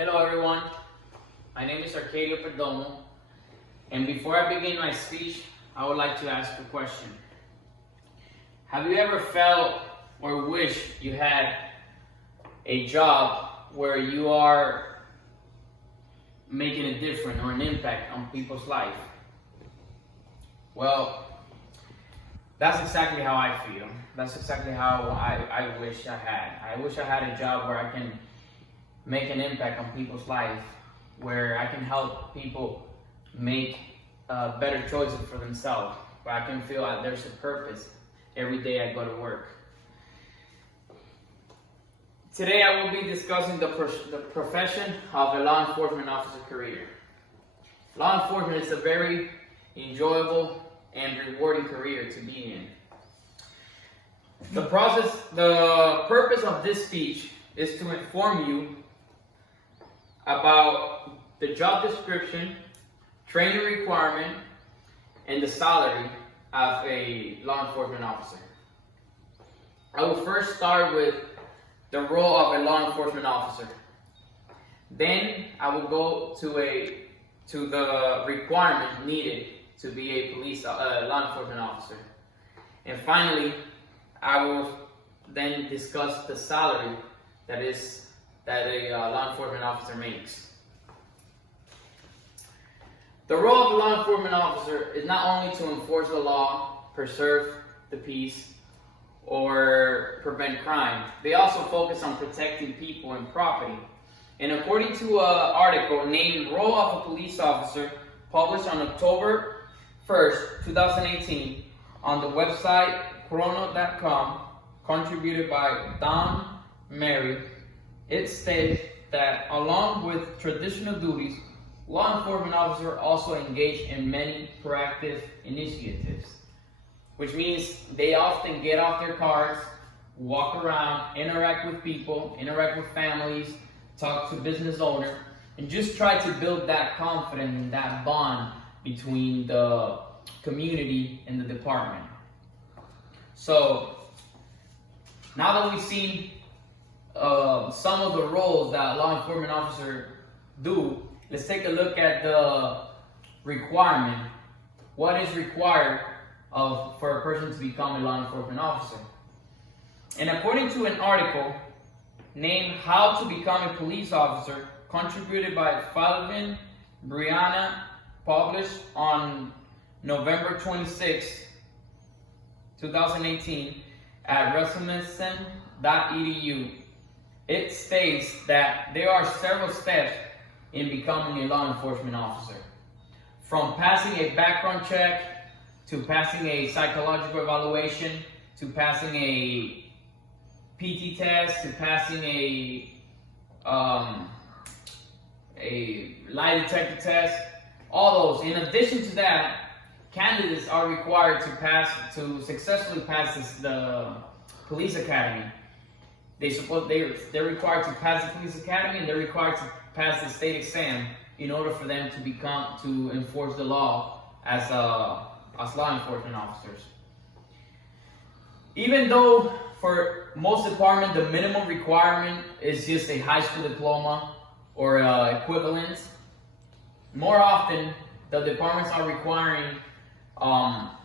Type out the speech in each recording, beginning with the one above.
Hello everyone, my name is Arcadio Perdomo, and before I begin my speech, I would like to ask a question. Have you ever felt or wished you had a job where you are making a difference or an impact on people's life? Well, that's exactly how I feel. That's exactly how I wish I had. I wish I had a job where I can make an impact on people's life, where I can help people make better choices for themselves, where I can feel that there's a purpose every day I go to work. Today I will be discussing the profession of a law enforcement officer career. Law enforcement is a very enjoyable and rewarding career to be in. The purpose of this speech is to inform you about the job description, training requirement, and the salary of a law enforcement officer. I will first start with the role of a law enforcement officer. Then I will go to the requirement needed to be a law enforcement officer. And finally, I will then discuss the salary that a law enforcement officer makes. The role of a law enforcement officer is not only to enforce the law, preserve the peace, or prevent crime. They also focus on protecting people and property. And according to an article named Role of a Police Officer, published on October 1st, 2018, on the website chrono.com, contributed by Don Mary, it states that along with traditional duties, law enforcement officers also engage in many proactive initiatives, which means they often get off their cars, walk around, interact with people, interact with families, talk to business owners, and just try to build that confidence and that bond between the community and the department. So now that we've seen some of the roles that law enforcement officers do, let's take a look at the requirement. What is required for a person to become a law enforcement officer? And according to an article named How to Become a Police Officer, contributed by Falvin Brianna, published on November 26, 2018 at rasmussen.edu, it states that there are several steps in becoming a law enforcement officer. From passing a background check, to passing a psychological evaluation, to passing a PT test, to passing a lie detector test, all those. In addition to that, candidates are required to successfully pass the police academy. They're required to pass the police academy, and they're required to pass the state exam in order for them to enforce the law as law enforcement officers. Even though for most departments the minimum requirement is just a high school diploma or equivalent, more often the departments are requiring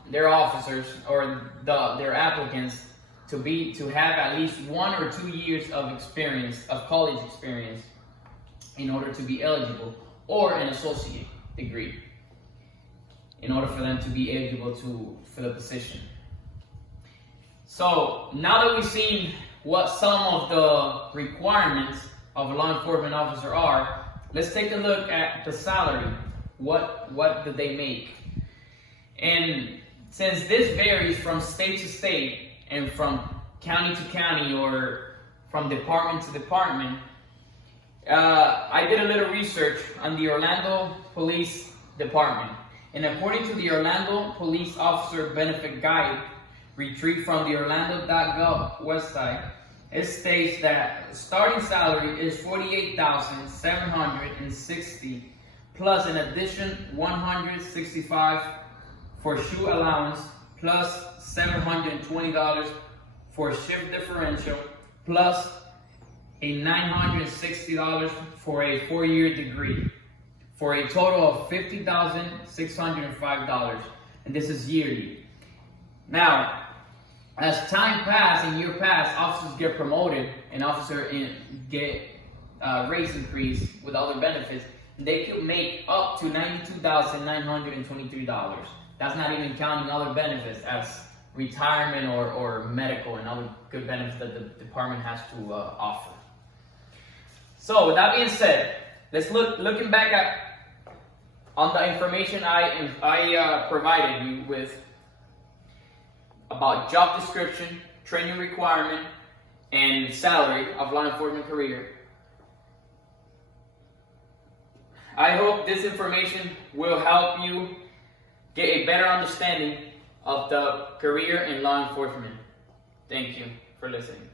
their officers or their applicants to have at least 1 or 2 years of college experience in order to be eligible, or an associate degree in order for them to be eligible for the position. So now that we've seen what some of the requirements of a law enforcement officer are, let's take a look at the salary. What do they make? And since this varies from state to state and from county to county or from department to department, I did a little research on the Orlando Police Department. And according to the Orlando Police Officer Benefit Guide, retrieved from the orlando.gov website, it states that starting salary is $48,760 plus an addition $165 for shoe allowance, plus $720 for shift differential, plus a $960 for a 4-year degree, for a total of $50,605, and this is yearly. Now, as time passed and year passed, officers get promoted and get raise increase with other benefits. They could make up to $92,923. That's not even counting other benefits as retirement or medical and other good benefits that the department has to offer. So with that being said, let's looking back on the information I provided you with about job description, training requirement, and salary of law enforcement career. I hope this information will help you get a better understanding of the career in law enforcement. Thank you for listening.